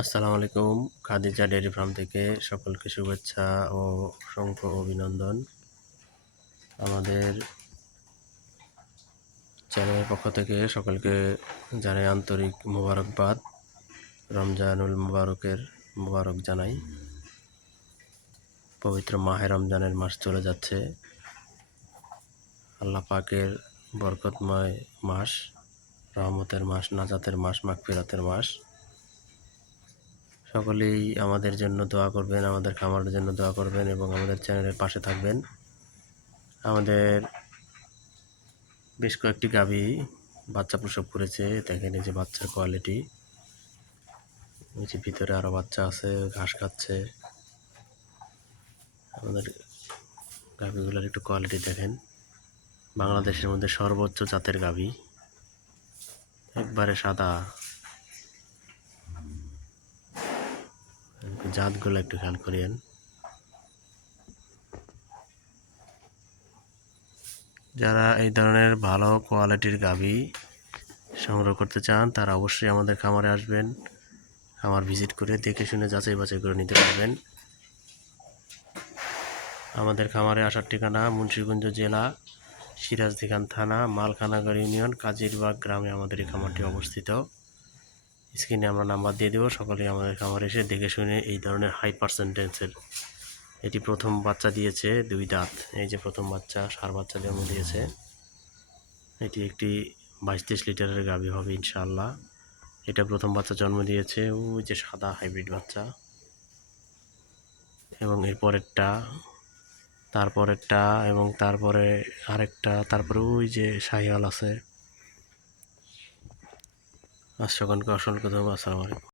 আসসালামু আলাইকুম। Khadija dairy farm থেকে সকলকে শুভেচ্ছা ও অসংখ্য অভিনন্দন। আমাদের চ্যানেলের পক্ষ থেকে সকলকে জানাই আন্তরিক মোবারকবাদ। রমজানুল মোবারক জানাই। পবিত্র মাহে রমজানের মাস চলে যাচ্ছে। আল্লাহ পাকের বরকতময় মাস, রহমতের মাস, নাজাতের মাস, মাগফিরাতের মাস। সকলেই আমাদের জন্য দোয়া করবেন, আমাদের খামারের জন্য দোয়া করবেন এবং আমাদের চ্যানেলের পাশে থাকবেন। আমাদের বেশ কয়েকটি গাভী বাচ্চা প্রসব করেছে। দেখেন এই যে বাচ্চার কোয়ালিটি, ওই যে ভিতরে আরও বাচ্চা আছে, ঘাস খাচ্ছে। আমাদের গাভীগুলোর একটু কোয়ালিটি দেখেন। বাংলাদেশের মধ্যে সর্বোচ্চ জাতের গাভী, একবারে সাদা। জাতগুলো একটু খেয়াল করিয়েন। যারা এই ধরনের ভালো কোয়ালিটির গাভী সংগ্রহ করতে চান তারা অবশ্যই আমাদের খামারে আসবেন। খামার ভিজিট করে দেখে শুনে যাচাই বাছাই করে নিতে পারবেন। আমাদের খামারে আসার ঠিকানা মুন্সিগঞ্জ জেলা, সিরাজদিখান থানা, মালখানাগড় ইউনিয়ন, কাজিরবাগ গ্রামে আমাদের এই খামারটি অবস্থিত। স্ক্রিনে আমরা নাম্বার দিয়ে দেবো। সকলেই আমাদের খামারে এসে দেখে শুনে এই ধরনের হাই পার্সেন্টেজের, এটি প্রথম বাচ্চা দিয়েছে, 2 দাঁত। এই যে প্রথম বাচ্চা, ষাঁড় বাচ্চা জন্ম দিয়েছে। এটি একটি 22-23 লিটারের গাভী হবে ইনশাআল্লাহ। এটা প্রথম বাচ্চা জন্ম দিয়েছে, ওই যে সাদা হাইব্রিড বাচ্চা, এবং এরপরেরটা, তারপরেরটা, এবং তারপরে আরেকটা, তারপরে ওই যে শাহিওয়াল আছে। সকলকে অসংখ্য ধন্যবাদ। আসসালামু আলাইকুম।